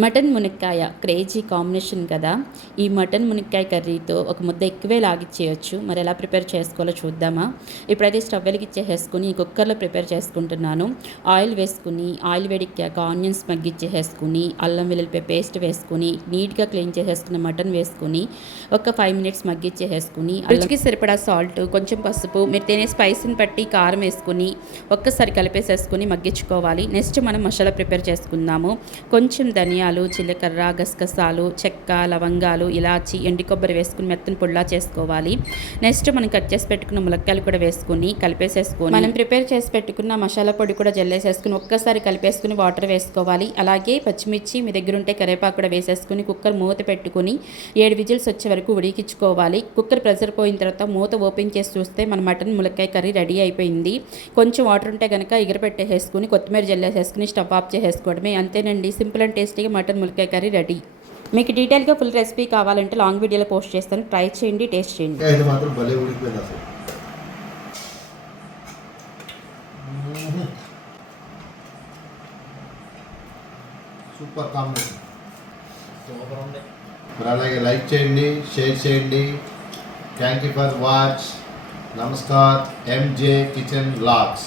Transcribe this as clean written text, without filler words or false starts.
Mutton మునక్కాయ crazy combination కదా. ఈ మటన్ మునక్కాయ కర్రీతో ఒక ముద్ద ఎక్కువే లాగిచ్చేయచ్చు. మరి ఎలా ప్రిపేర్ చేసుకోవాలో చూద్దామా. ఇప్పుడైతే స్టవ్ వెలిగిచ్చేసుకుని కుక్కర్లో ప్రిపేర్ చేసుకుంటున్నాను. ఆయిల్ వేసుకుని ఆయిల్ వేడెక్కాక ఆనియన్స్ మగ్గిచ్చేసుకుని అల్లం వెల్లుల్లిపాయ పేస్ట్ వేసుకుని నీట్గా క్లీన్ చేసేసుకున్న మటన్ వేసుకుని ఒక 5 మినిట్స్ మగ్గిచ్చేసుకుని రుచికి సరిపడా సాల్ట్, కొంచెం పసుపు, మీరు తినే స్పైస్ని బట్టి కారం వేసుకుని ఒక్కసారి కలిపేసేసుకుని మగ్గించుకోవాలి. నెక్స్ట్ మనం మసాలా ప్రిపేర్ చేసుకుందాము. కొంచెం ధనియాలు, జీలకర్ర, గసగసాలు, చెక్క, లవంగాలు, ఇలాచి, ఎండు కొబ్బరి వేసుకుని మెత్తని పొడిలా చేసుకోవాలి. నెక్స్ట్ మనం కట్ చేసి పెట్టుకున్న ములక్కాయలు కూడా వేసుకుని కలిపేసేసుకొని మనం ప్రిపేర్ చేసి పెట్టుకున్న మసాలా పొడి కూడా జల్లేసేసుకుని ఒక్కసారి కలిపేసుకుని వాటర్ వేసుకోవాలి. అలాగే పచ్చిమిర్చి మీ దగ్గర ఉంటే కరివేపాకు కూడా వేసేసుకుని కుక్కర్ మూత పెట్టుకుని 7 విజిల్స్ వచ్చే వరకు ఉడికించుకోవాలి. కుక్కర్ ప్రెషర్ పోయిన తర్వాత మూత ఓపెన్ చేసి చూస్తే మన మటన్ ములక్కాయ కర్రీ రెడీ అయిపోయింది. కొంచెం వాటర్ ఉంటే కనుక ఎగరపెట్టేసుకుని కొత్తిమీర జల్లేసేసుకుని స్టవ్ ఆఫ్ చేసేసుకోవడమే. అంతేనండి, సింపుల్ అండ్ టేస్టీగా మటన్ ములక్కాయ కర్రీ రెడీ. మీకు డీటెయిల్గా ఫుల్ రెసిపీ కావాలంటే లాంగ్ వీడియోలో పోస్ట్ చేస్తాను. ట్రై చేయండి, టేస్ట్ చేయండి. Super combination. మరి అలాగే లైక్ చేయండి, షేర్ చేయండి. Thank you for watch. నమస్కార్. MJ kitchen vlogs.